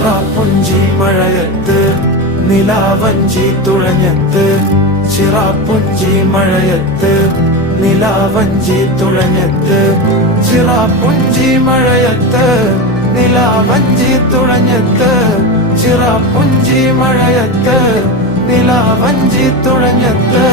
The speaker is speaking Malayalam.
ചിറാപ്പുഞ്ചി മഴയത്ത് നിലാവഞ്ചി തുഴഞ്ഞത്ത്, ചിറാപ്പുഞ്ചി മഴയത്ത് നിലാവഞ്ചി തുഴഞ്ഞത്ത്, ചിറാപ്പുഞ്ചി മഴയത്ത് നിലാവഞ്ചി തുഴഞ്ഞത്ത്, ചിറാപ്പുഞ്ചി മഴയത്ത് നിലാവഞ്ചി തുഴഞ്ഞത്ത്.